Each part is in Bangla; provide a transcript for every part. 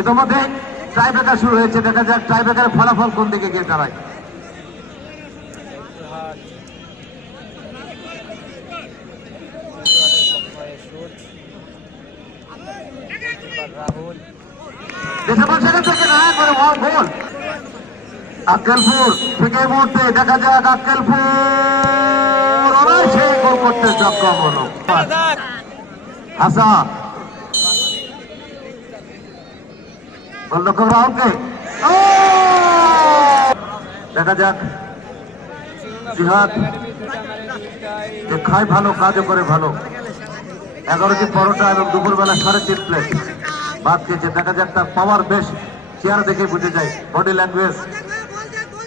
ইতিমধ্যে টাইব্রেকার শুরু হয়েছে, দেখা যাক টাইব্রেকারের ফলাফল কোন দিকে গিয়ে দাঁড়ায়। রাহুল সেকেন্ড থেকে না ওয়াও গোল আক্কেলপুর এই মুহূর্তে দেখা যাক আক্কেলপুর। অনায়াসে গোল করতে সক্ষম হলো। হাসান। দেখা যাক। জিহাদ যে খায় ভালো, কাজও করে ভালো। এগারোটি পরোটা এবং দুপুরবেলা সাড়ে তিন প্লেট ভাত দেখা যাক তার পাওয়ার বেশ। চেয়ার দেখে বুঝে যায়। বডি ল্যাঙ্গুয়েজ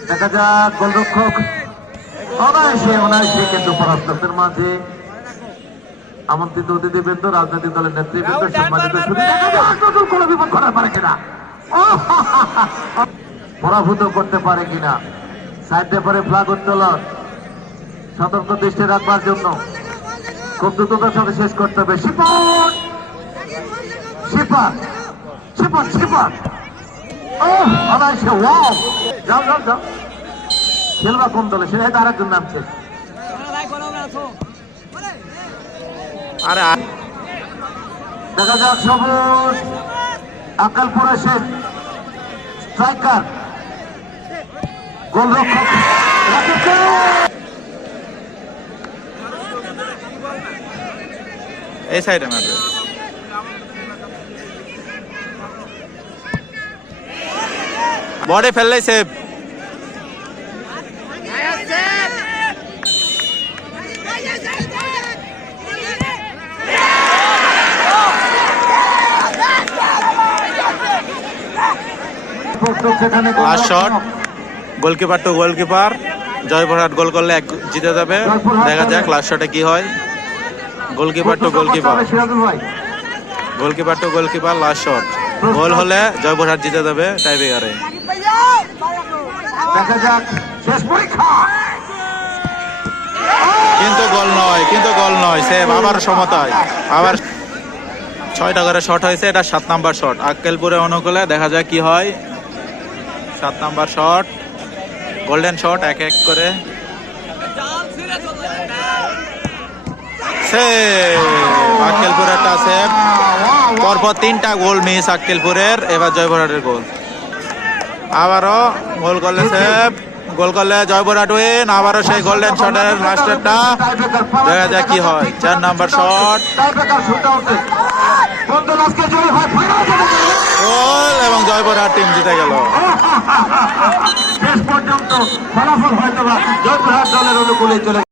দেখা যাক গোলরক্ষক অনায়াসে অনায়াসে কিন্তু পরাস্তদের মাঝে আমন্ত্রিত অতিথিবৃন্দ রাজনৈতিক দলের নেতৃবৃন্দ সম্মানিত কোনো বিপদ ঘটাতে পারে কিনা। পরাভূত করতে পারে কিনা। সাইড পেপারে ফ্লাগ উত্তোলন। সতর্ক দৃষ্টি রাখবার জন্য। খুব দ্রুততার সাথে শেষ করতে হবে। শিপন! শিপন! শিপন শিপন! ও অনায়াসে ওয়াও যাও যাও যাও। খেলবা কোন দলে? সেটা হয়তো আরেকজন নামছে আরে দেখা যাক সবুজ। আকালপুরে শেখ স্ট্রাইকার। গোলরক্ষক। এই সাইডে মারবে body ফেললেই save last shot goalkeeper to goalkeeper Joypurhat goal করলে এক জিতে যাবে। দেখা যাক লাস্ট শটে কি হয়। Goalkeeper to goalkeeper goalkeeper to goalkeeper last shot goal হলে জয়পুরহাট জিতে যাবে টাইব্রেকারে দেখা যাক শেষ পরীক্ষা। কিন্তু গোল নয় কিন্তু গোল নয় সেভ আবার সমতায়। আবার ছয়টা করে শট হয়েছে এটা সাত নাম্বার শট আক্কেলপুরে অনুকূলে দেখা যাক কি হয়। সাত নাম্বার শট। গোল্ডেন শট এক এক করে। আক্কেলপুরেরটা সেভ পরপর তিনটা গোল মিস আক্কেলপুরের। এবার জয়পুরহাটের গোল। আবারও গোল করলে সেভ গোল করলে জয়পুরহাট উইন আবারও সেই গোল্ডেন শটের লাস্টেরটা দেখা যাক কি হয়। চার নাম্বার শট গোল এবং জয়পুরহাট টিম জিতে গেল। শেষ পর্যন্ত ফলাফল হয়তো বা জয়পুরহাট দলের অনুকূলে চলে